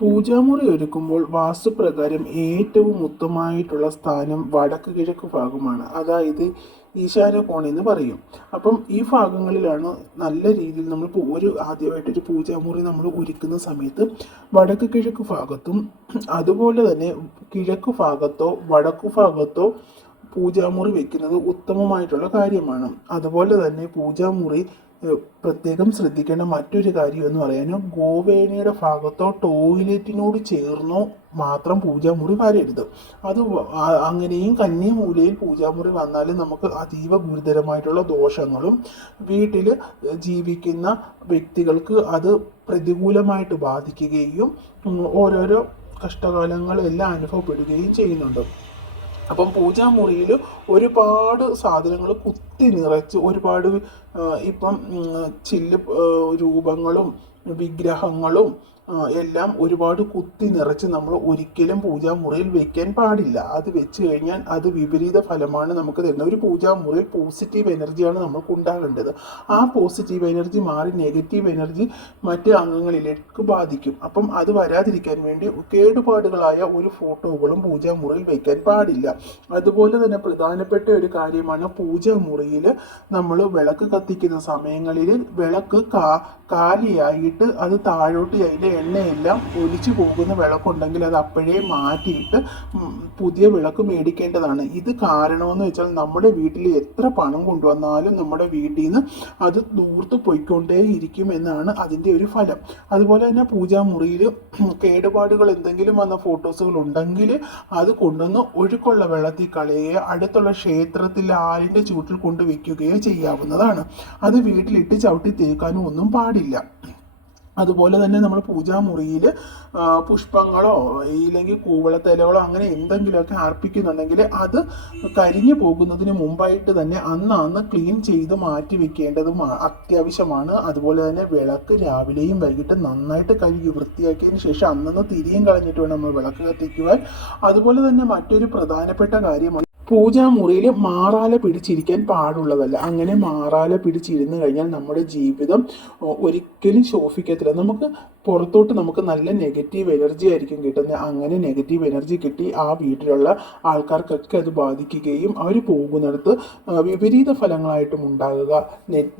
പൂജാമുറി ഒരുക്കുമ്പോൾ വാസ്തുപ്രകാരം ഏറ്റവും ഉത്തമമായിട്ടുള്ള സ്ഥാനം വടക്ക് കിഴക്ക് ഭാഗമാണ്. അതായത് ഈശാന കോണെന്ന് പറയും. അപ്പം ഈ ഭാഗങ്ങളിലാണ് നല്ല രീതിയിൽ നമ്മൾ ആദ്യമായിട്ടൊരു പൂജാമുറി നമ്മൾ ഒരുക്കുന്ന സമയത്ത് വടക്ക് കിഴക്ക് ഭാഗത്തും അതുപോലെ തന്നെ കിഴക്ക് ഭാഗത്തോ വടക്കു ഭാഗത്തോ പൂജാമുറി വെക്കുന്നത് ഉത്തമമായിട്ടുള്ള കാര്യമാണ്. അതുപോലെ തന്നെ പൂജാമുറി പ്രത്യേകം ശ്രദ്ധിക്കേണ്ട മറ്റൊരു കാര്യം എന്ന് പറയാൻ, ഗോവേണിയുടെ ഭാഗത്തോ ടോയ്ലറ്റിനോട് ചേർന്നോ മാത്രം പൂജാമുറി വരരുത്. അത് അങ്ങനെയും കന്യമൂലയിൽ പൂജാമുറി വന്നാലും നമുക്ക് അതീവ ഗുരുതരമായിട്ടുള്ള ദോഷങ്ങളും വീട്ടിൽ ജീവിക്കുന്ന വ്യക്തികൾക്ക് അത് പ്രതികൂലമായിട്ട് ബാധിക്കുകയും ഓരോരോ കഷ്ടകാലങ്ങളെല്ലാം അനുഭവപ്പെടുകയും ചെയ്യുന്നുണ്ട്. അപ്പം പൂജാമുറിയിൽ ഒരുപാട് സാധനങ്ങൾ കുത്തി നിറച്ച് ഒരുപാട് ഇപ്പം ചില്ല് രൂപങ്ങളും വിഗ്രഹങ്ങളും എല്ലാം ഒരുപാട് കുത്തി നിറച്ച് നമ്മൾ ഒരിക്കലും പൂജാമുറിയിൽ വെക്കാൻ പാടില്ല. അത് വെച്ച് കഴിഞ്ഞാൽ അത് വിപരീത ഫലമാണ് നമുക്ക് തരുന്നത്. ഒരു പൂജാമുറിയിൽ പോസിറ്റീവ് എനർജിയാണ് നമുക്ക് ഉണ്ടാകേണ്ടത്. ആ പോസിറ്റീവ് എനർജി മാറി നെഗറ്റീവ് എനർജി മറ്റ് അംഗങ്ങളിലേക്ക് ബാധിക്കും. അപ്പം അത് വരാതിരിക്കാൻ വേണ്ടി കേടുപാടുകളായ ഒരു ഫോട്ടോകളും പൂജാമുറിയിൽ വെക്കാൻ പാടില്ല. അതുപോലെ തന്നെ പ്രധാനപ്പെട്ട ഒരു കാര്യമാണ്, പൂജാമുറിയിൽ നമ്മൾ വിളക്ക് കത്തിക്കുന്ന സമയങ്ങളിൽ വിളക്ക് കാലിയായിട്ട് അത് താഴോട്ട് അതിൻ്റെ എണ്ണയെല്ലാം ഒലിച്ചു പോകുന്ന വിളക്കുണ്ടെങ്കിൽ അത് അപ്പോഴേ മാറ്റിയിട്ട് പുതിയ വിളക്ക് മേടിക്കേണ്ടതാണ്. ഇത് കാരണമെന്ന് വെച്ചാൽ നമ്മുടെ വീട്ടിൽ എത്ര പണം കൊണ്ടുവന്നാലും നമ്മുടെ വീട്ടിൽ നിന്ന് അത് ദൂർത്ത് പോയിക്കൊണ്ടേ ഇരിക്കും എന്നാണ് അതിൻ്റെ ഒരു ഫലം. അതുപോലെ തന്നെ പൂജാമുറിയിൽ കേടുപാടുകൾ എന്തെങ്കിലും വന്ന ഫോട്ടോസുകൾ ഉണ്ടെങ്കിൽ അത് കൊണ്ടുവന്ന് ഒഴുക്കുള്ള വെള്ളത്തിൽ കളയുകയോ അടുത്തുള്ള ക്ഷേത്രത്തിൽ ആലിൻ്റെ ചൂട്ടിൽ കൊണ്ടുവയ്ക്കുകയോ ചെയ്യാവുന്നതാണ്. അത് വീട്ടിലിട്ട് ചവിട്ടി തേക്കാനും ഒന്നും പാടില്ല. അതുപോലെ തന്നെ നമ്മൾ പൂജാമുറിയിൽ പുഷ്പങ്ങളോ ഇല്ലെങ്കിൽ കൂവളത്തലകളോ അങ്ങനെ എന്തെങ്കിലുമൊക്കെ അർപ്പിക്കുന്നുണ്ടെങ്കിൽ അത് കരിഞ്ഞു പോകുന്നതിന് മുമ്പായിട്ട് തന്നെ അന്ന് ക്ലീൻ ചെയ്ത് മാറ്റി വെക്കേണ്ടതും അത്യാവശ്യമാണ്. അതുപോലെ തന്നെ വിളക്ക് രാവിലെയും വൈകിട്ട് നന്നായിട്ട് കഴുകി വൃത്തിയാക്കിയതിന് ശേഷം അന്നന്ന് തിരിയും കളഞ്ഞിട്ട് വേണം നമ്മൾ വിളക്ക് കത്തിക്കുവാൻ. അതുപോലെ തന്നെ മറ്റൊരു പ്രധാനപ്പെട്ട കാര്യമാണ്, പൂജാമുറിയിൽ മാറാല പിടിച്ചിരിക്കാൻ പാടുള്ളതല്ല. അങ്ങനെ മാറാല പിടിച്ചിരുന്ന് കഴിഞ്ഞാൽ നമ്മുടെ ജീവിതം ഒരിക്കലും ശോഭിക്കത്തില്ല. നമുക്ക് നല്ല നെഗറ്റീവ് എനർജി ആയിരിക്കും കിട്ടുന്നത്. അങ്ങനെ നെഗറ്റീവ് എനർജി കിട്ടി ആ വീട്ടിലുള്ള ആൾക്കാർക്കൊക്കെ അത് ബാധിക്കുകയും അവർ പോകുന്നിടത്ത് വിപരീത ഫലങ്ങളായിട്ടും ഉണ്ടാകുക.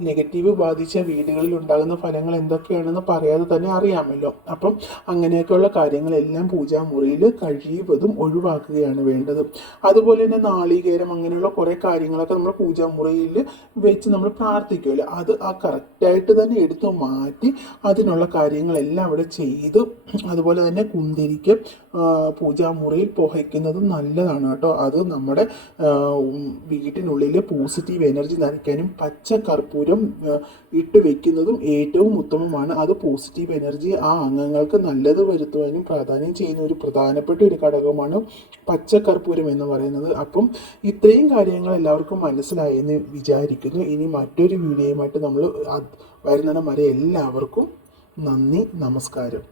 നെഗറ്റീവ് ബാധിച്ച വീടുകളിൽ ഉണ്ടാകുന്ന ഫലങ്ങൾ എന്തൊക്കെയാണെന്ന് പറയാതെ തന്നെ അറിയാമല്ലോ. അപ്പം അങ്ങനെയൊക്കെയുള്ള കാര്യങ്ങളെല്ലാം പൂജാമുറിയിൽ കഴിവതും ഒഴിവാക്കുകയാണ് വേണ്ടത്. അതുപോലെ തന്നെ നാളികേരം അങ്ങനെയുള്ള കുറേ കാര്യങ്ങളൊക്കെ നമ്മൾ പൂജാമുറിയിൽ വെച്ച് നമ്മൾ പ്രാർത്ഥിക്കുമല്ലോ, അത് ആ കറക്റ്റായിട്ട് തന്നെ എടുത്തു മാറ്റി അതിനുള്ള കാര്യങ്ങളെല്ലാം അവിടെ ചെയ്ത്, അതുപോലെ തന്നെ കുന്തിരിക്ക് പൂജാമുറിയിൽ പുകയ്ക്കുന്നതും നല്ലതാണ് കേട്ടോ. അത് നമ്മുടെ വീട്ടിനുള്ളിൽ പോസിറ്റീവ് എനർജി നിറയ്ക്കാനും പച്ചക്കർപ്പൂരം ഇട്ട് വെക്കുന്നതും ഏറ്റവും ഉത്തമമാണ്. അത് പോസിറ്റീവ് എനർജി ആ അംഗങ്ങൾക്ക് നല്ലത് വരുത്തുവാനും പ്രാധാന്യം ചെയ്യുന്ന ഒരു പ്രധാനപ്പെട്ട ഒരു ഘടകമാണ് പച്ചക്കർപ്പൂരം എന്ന് പറയുന്നത്. അപ്പം ഇത്രയും കാര്യങ്ങൾ എല്ലാവർക്കും മനസ്സിലായെന്ന് വിചാരിക്കുന്നു. ഇനി മറ്റൊരു വീഡിയോയുമായിട്ട് നമ്മൾ വരുന്നിടം വരെ എല്ലാവർക്കും നന്ദി, നമസ്കാരം.